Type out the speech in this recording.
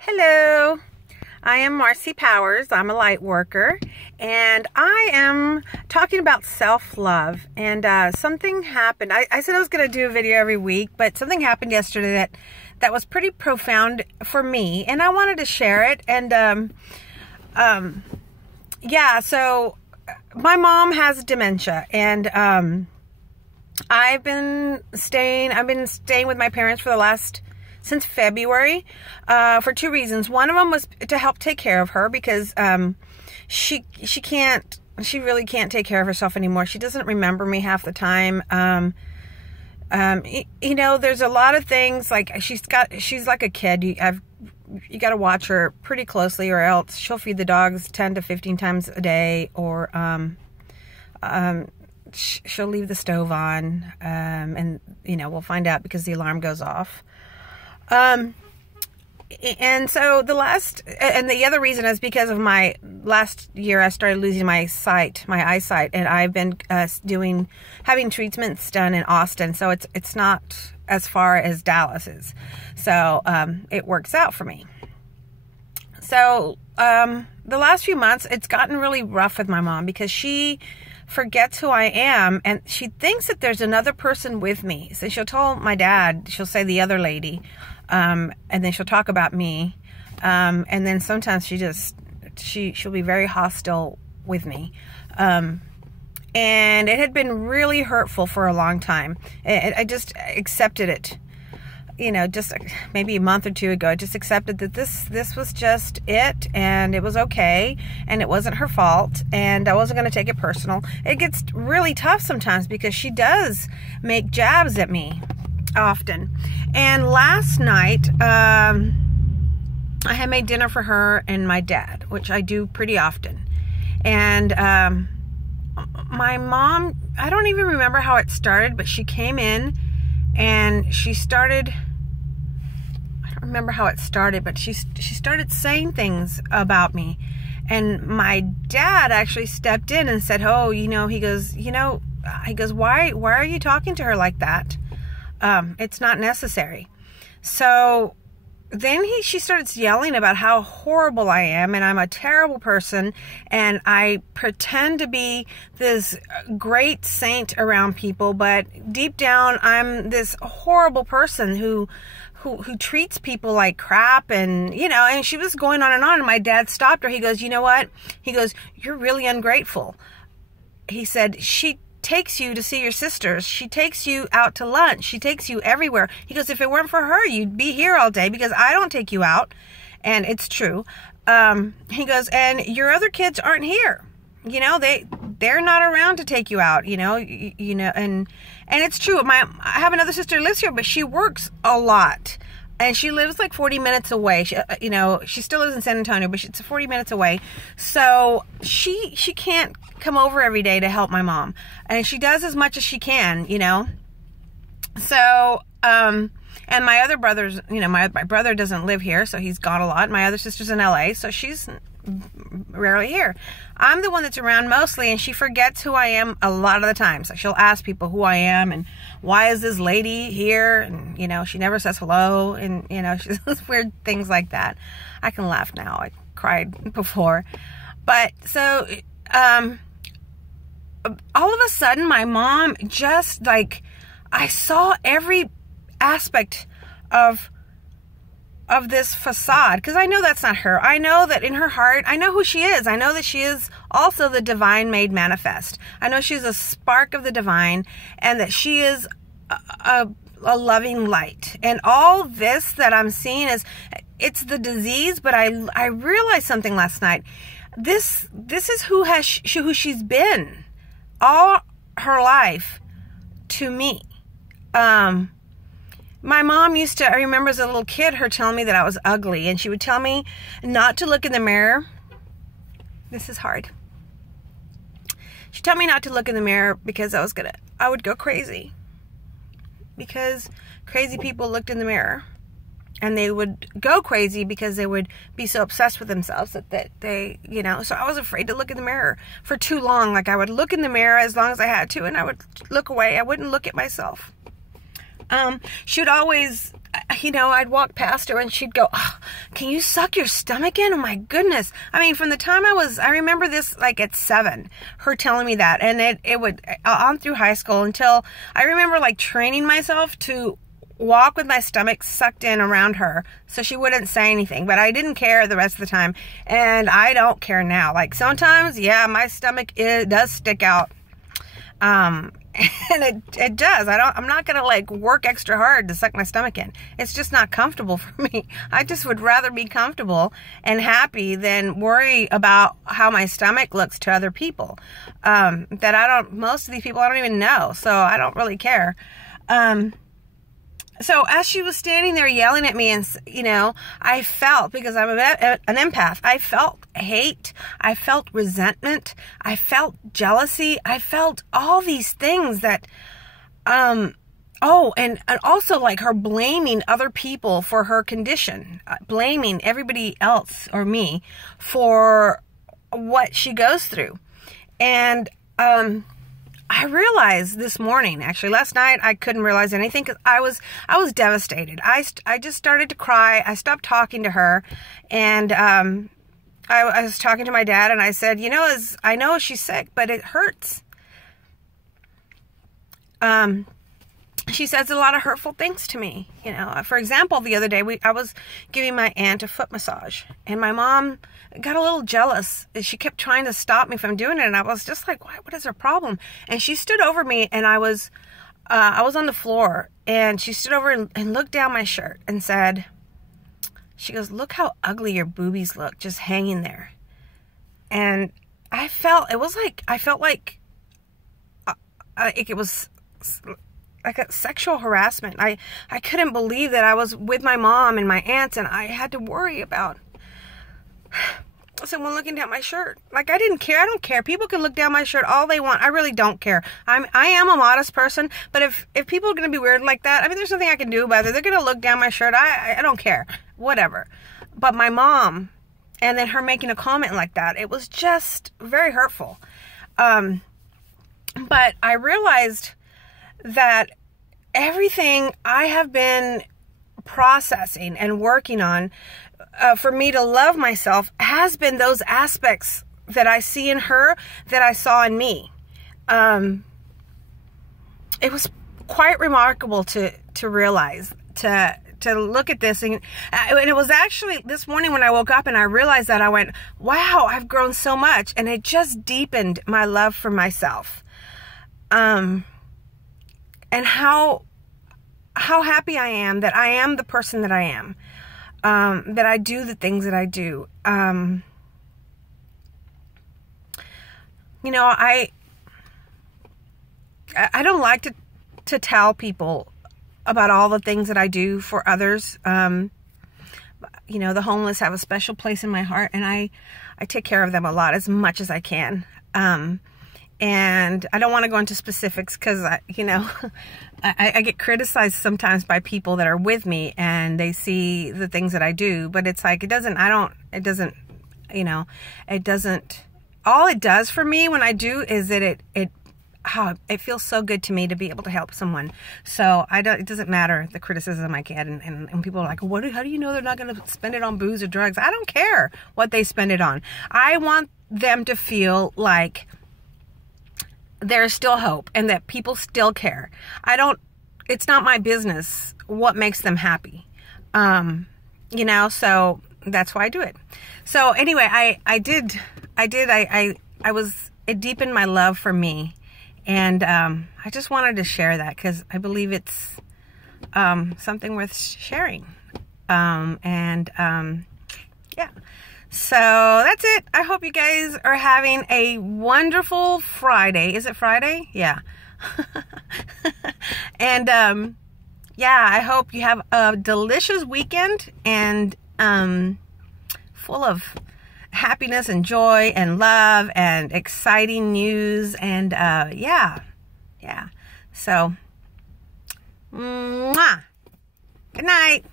Hello, I am Marcy Powers. I'm a light worker, and I am talking about self-love. And something happened. I said I was going to do a video every week, but something happened yesterday that was pretty profound for me, and I wanted to share it. And yeah, so my mom has dementia, and I've been staying with my parents since February, for two reasons. One of them was to help take care of her because she really can't take care of herself anymore. She doesn't remember me half the time. You know, there's a lot of things, like she's like a kid. You got to watch her pretty closely, or else she'll feed the dogs 10 to 15 times a day, or she'll leave the stove on, and you know, we'll find out because the alarm goes off. And so the other reason is because of my last year, I started losing my eyesight, and I've been having treatments done in Austin. So it's not as far as Dallas is. So, it works out for me. So, the last few months, it's gotten really rough with my mom because she forgets who I am, and she thinks that there's another person with me. So she'll tell my dad, she'll say the other lady, and then she'll talk about me, and then sometimes she'll be very hostile with me, and it had been really hurtful for a long time. I just accepted it, you know, just maybe a month or two ago. I just accepted that this was just it, and it was okay, and it wasn't her fault, and I wasn't going to take it personal. It gets really tough sometimes because she does make jabs at me often. And last night, I had made dinner for her and my dad, which I do pretty often. And my mom, I don't even remember how it started, but she came in and she started, I don't remember how it started, but she started saying things about me. And my dad actually stepped in and said, oh, you know, he goes, why are you talking to her like that? It's not necessary. So then she starts yelling about how horrible I am, and I'm a terrible person, and I pretend to be this great saint around people, but deep down I'm this horrible person who treats people like crap. And you know, and she was going on, and my dad stopped her. He goes, you know what? He goes, you're really ungrateful. He said, she takes you to see your sisters. She takes you out to lunch. She takes you everywhere. He goes, if it weren't for her, you'd be here all day because I don't take you out. And it's true. He goes, and your other kids aren't here. You know, they're not around to take you out, you know, and it's true. I have another sister who lives here, but she works a lot. And she lives like 40 minutes away. You know, she still lives in San Antonio, but it's 40 minutes away. So she can't come over every day to help my mom. And she does as much as she can, you know. So, and my other brothers, you know, my brother doesn't live here, so he's gone a lot. My other sister's in LA, so she's rarely here. I'm the one that's around mostly, and she forgets who I am a lot of the time. So she'll ask people who I am and why is this lady here, and you know, she never says hello, and you know, she does weird things like that. I can laugh now. I cried before. But so all of a sudden my mom just, like, I saw every aspect of this facade, because I know that's not her. I know that in her heart, I know who she is. I know that she is also the divine made manifest. I know she's a spark of the divine, and that she is a loving light. And all this that I'm seeing it's the disease, but I realized something last night. This is who she's been all her life to me. My mom used to, I remember as a little kid, her telling me that I was ugly, and she would tell me not to look in the mirror. This is hard. She told me not to look in the mirror because I would go crazy. Because crazy people looked in the mirror, and they would go crazy because they would be so obsessed with themselves that they, you know, so I was afraid to look in the mirror for too long. Like, I would look in the mirror as long as I had to, and I would look away. I wouldn't look at myself. She would always, you know, I'd walk past her and she'd go, oh, can you suck your stomach in? Oh my goodness. I mean, from the time I remember this like at 7, her telling me that, and it would on through high school until I remember like training myself to walk with my stomach sucked in around her so she wouldn't say anything, but I didn't care the rest of the time, and I don't care now. Like sometimes, yeah, my stomach does stick out, and it does. I'm not gonna like work extra hard to suck my stomach in. It's just not comfortable for me. I just would rather be comfortable and happy than worry about how my stomach looks to other people, most of these people I don't even know, so I don't really care. So as she was standing there yelling at me, and, you know, I felt, because I'm an empath, I felt hate, I felt resentment, I felt jealousy, I felt all these things that, and also like her blaming other people for her condition, blaming everybody else or me for what she goes through. And, I realized this morning, actually last night, I couldn't realize anything because I was devastated. I just started to cry. I stopped talking to her, and I was talking to my dad, and I said, you know, I know she's sick, but it hurts. She says a lot of hurtful things to me. You know, for example, the other day I was giving my aunt a foot massage, and my mom got a little jealous. She kept trying to stop me from doing it, and I was just like, what is her problem? And she stood over me, and I was on the floor, and she stood over and looked down my shirt and said, she goes, look how ugly your boobies look, just hanging there. And I felt like it was like a sexual harassment. I couldn't believe that I was with my mom and my aunts, and I had to worry about someone looking down my shirt. Like, I didn't care. I don't care. People can look down my shirt all they want. I really don't care. I am a modest person, but if people are going to be weird like that, I mean, there's nothing I can do about it. They're going to look down my shirt. I don't care. Whatever. But my mom, and then her making a comment like that, it was just very hurtful. But I realized that everything I have been processing and working on for me to love myself has been those aspects that I see in her that I saw in me. It was quite remarkable to realize, to look at this, and it was actually this morning when I woke up and I realized that, I went, wow, I've grown so much, and it just deepened my love for myself. And how happy I am that I am the person that I am, that I do the things that I do. You know, I don't like to tell people about all the things that I do for others. You know, the homeless have a special place in my heart, and I take care of them a lot, as much as I can. And I don't want to go into specifics because, you know, I get criticized sometimes by people that are with me, and they see the things that I do, but it's like, all it does for me when I do is that it feels so good to me to be able to help someone. So it doesn't matter the criticism I get, and people are like, how do you know they're not going to spend it on booze or drugs? I don't care what they spend it on. I want them to feel like there's still hope and that people still care. It's not my business what makes them happy. You know, so that's why I do it. So anyway, it deepened my love for me. And, I just wanted to share that because I believe it's, something worth sharing. Yeah. So that's it. I hope you guys are having a wonderful Friday. Is it Friday? Yeah. And, yeah, I hope you have a delicious weekend and, full of happiness and joy and love and exciting news. And, yeah. So, mwah. Good night.